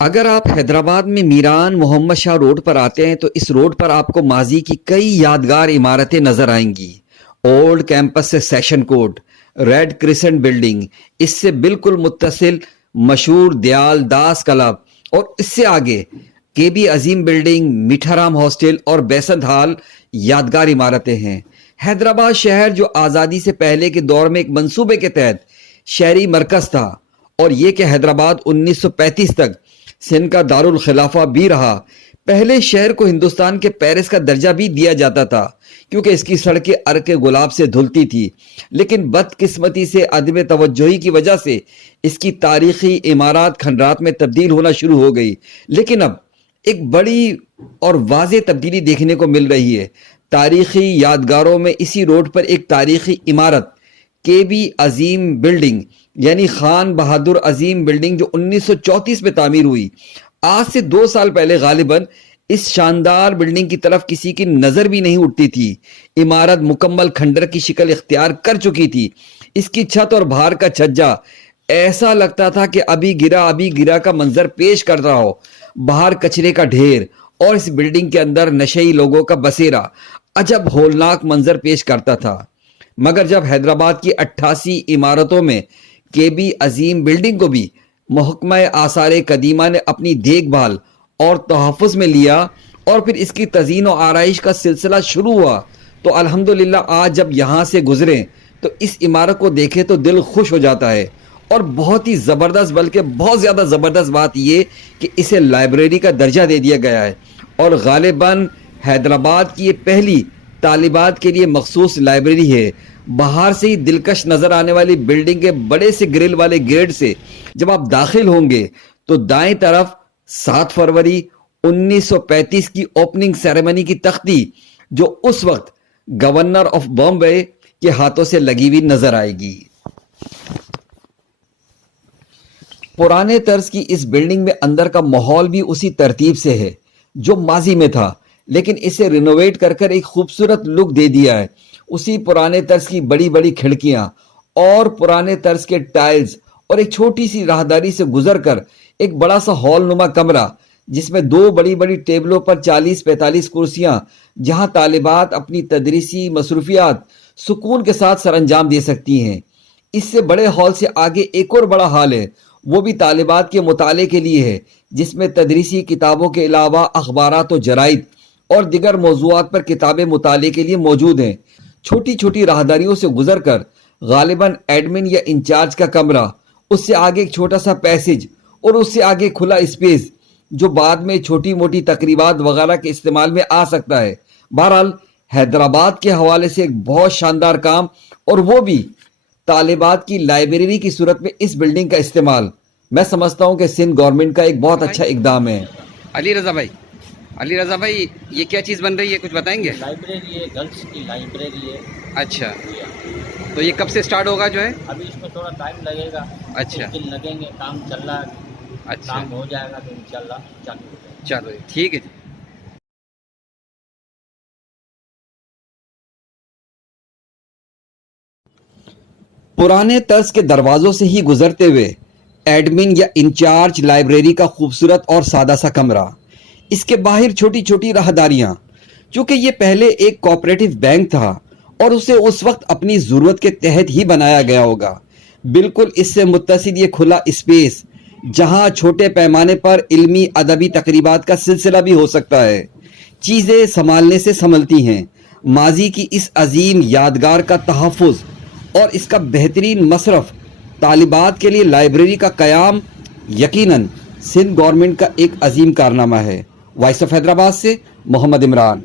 اگر آپ حیدرآباد میں میران محمد شاہ روڈ پر آتے ہیں تو اس روڈ پر آپ کو ماضی کی کئی یادگار عمارتیں نظر آئیں گی۔ اولڈ کیمپس سے سیشن کوٹ، ریڈ کرسنٹ بلڈنگ، اس سے بالکل متصل مشہور دیال داس کلب، اور اس سے آگے کے بی عظیم بلڈنگ، میٹھا رام ہاسٹل اور بیسنٹ ہال یادگار عمارتیں ہیں۔ حیدرآباد شہر جو آزادی سے پہلے کے دور میں ایک منصوبے کے تحت شہری مرکز تھا، اور یہ کہ حیدرآباد 1935 تک سندھ کا دارالخلافہ بھی رہا۔ پہلے شہر کو ہندوستان کے پیرس کا درجہ بھی دیا جاتا تھا کیونکہ اس کی سڑکیں عرق گلاب سے دھلتی تھی، لیکن بدقسمتی سے عدم توجہی کی وجہ سے اس کی تاریخی عمارات کھنڈرات میں تبدیل ہونا شروع ہو گئی۔ لیکن اب ایک بڑی اور واضح تبدیلی دیکھنے کو مل رہی ہے۔ تاریخی یادگاروں میں اسی روڈ پر ایک تاریخی عمارت کے بی عظیم بلڈنگ یعنی خان بہادر عظیم بلڈنگ جو 1934 میں تعمیر ہوئی، آج سے 2 سال پہلے غالباً اس شاندار بلڈنگ کی طرف کسی کی نظر بھی نہیں اٹھتی تھی۔ عمارت مکمل کھنڈر کی شکل اختیار کر چکی تھی۔ اس کی چھت اور باہر کا چھجا ایسا لگتا تھا کہ ابھی گرا کا منظر پیش کر رہا ہو۔ باہر کچرے کا ڈھیر اور اس بلڈنگ کے اندر نشئی لوگوں کا بسیرا عجب ہولناک منظر پیش کرتا تھا۔ مگر جب حیدرآباد کی 88 عمارتوں میں کے بی عظیم بلڈنگ کو بھی محکمہ آثار قدیمہ نے اپنی دیکھ بھال اور تحفظ میں لیا اور پھر اس کی تزئین و آرائش کا سلسلہ شروع ہوا، تو الحمدللہ آج جب یہاں سے گزریں تو اس عمارت کو دیکھیں تو دل خوش ہو جاتا ہے۔ اور بہت ہی زبردست، بلکہ بہت زیادہ زبردست بات یہ کہ اسے لائبریری کا درجہ دے دیا گیا ہے، اور غالباً حیدرآباد کی یہ پہلی طالبات کے لیے مخصوص لائبریری ہے۔ باہر سے ہی دلکش نظر آنے والی بلڈنگ کے بڑے سے گرل والے گیٹ سے جب آپ داخل ہوں گے تو دائیں طرف 7 فروری 1935 کی اوپننگ سیریمنی کی تختی جو اس وقت گورنر آف بامبے کے ہاتھوں سے لگی ہوئی نظر آئے گی۔ پرانے طرز کی اس بلڈنگ میں اندر کا ماحول بھی اسی ترتیب سے ہے جو ماضی میں تھا، لیکن اسے رینوویٹ کر ایک خوبصورت لک دے دیا ہے۔ اسی پرانے طرز کی بڑی بڑی کھڑکیاں اور پرانے طرز کے ٹائلز اور ایک چھوٹی سی راہداری سے گزر کر ایک بڑا سا ہال نما کمرہ جس میں 2 بڑی بڑی ٹیبلوں پر 40-45 کرسیاں، جہاں طالبات اپنی تدریسی مصروفیات سکون کے ساتھ سر انجام دے سکتی ہیں۔ اس سے بڑے ہال سے آگے ایک اور بڑا ہال ہے، وہ بھی طالبات کے مطالعے کے لیے ہے، جس میں تدریسی کتابوں کے علاوہ اخبارات و جرائد اور دیگر موضوعات پر کتابیں مطالعے کے لیے موجود ہیں۔ چھوٹی چھوٹی راہداریوں سے گزر کر غالباً ایڈمن یا انچارج کا کمرہ، اس سے آگے ایک چھوٹا سا پیسج اور اس سے آگے کھلا اسپیس جو بعد میں چھوٹی موٹی تقریبات وغیرہ کے استعمال میں آ سکتا ہے۔ بہرحال حیدرآباد کے حوالے سے ایک بہت شاندار کام، اور وہ بھی طالبات کی لائبریری کی صورت میں اس بلڈنگ کا استعمال، میں سمجھتا ہوں کہ سندھ گورنمنٹ کا ایک بہت اچھا اقدام ہے۔ علی رضا بھائی یہ کیا چیز بن رہی ہے، کچھ بتائیں گے؟ لائبریری ہے، گرلس کی لائبریری ہے۔ اچھا، تو یہ کب سے سٹارٹ ہوگا جو ہے؟ ابھی اس میں تھوڑا ٹائم لگے گا، اچھا، کچھ دن لگیں گے، کام چل رہا ہے۔ اچھا، کام ہو جائے گا تو انشاءاللہ چالو ہو جائے گا۔ چلو ٹھیک ہے جی۔ پرانے طرز کے دروازوں سے ہی گزرتے ہوئے ایڈمن یا انچارج لائبریری کا خوبصورت اور سادہ سا کمرہ، اس کے باہر چھوٹی چھوٹی راہداریاں، چونکہ یہ پہلے ایک کوآپریٹو بینک تھا اور اسے اس وقت اپنی ضرورت کے تحت ہی بنایا گیا ہوگا۔ بالکل اس سے متصل یہ کھلا اسپیس جہاں چھوٹے پیمانے پر علمی ادبی تقریبات کا سلسلہ بھی ہو سکتا ہے۔ چیزیں سنبھالنے سے سنبھلتی ہیں۔ ماضی کی اس عظیم یادگار کا تحفظ اور اس کا بہترین مصرف، طالبات کے لیے لائبریری کا قیام یقیناً سندھ گورنمنٹ کا ایک عظیم کارنامہ ہے۔ وائس آف حیدرآباد سے محمد عمران۔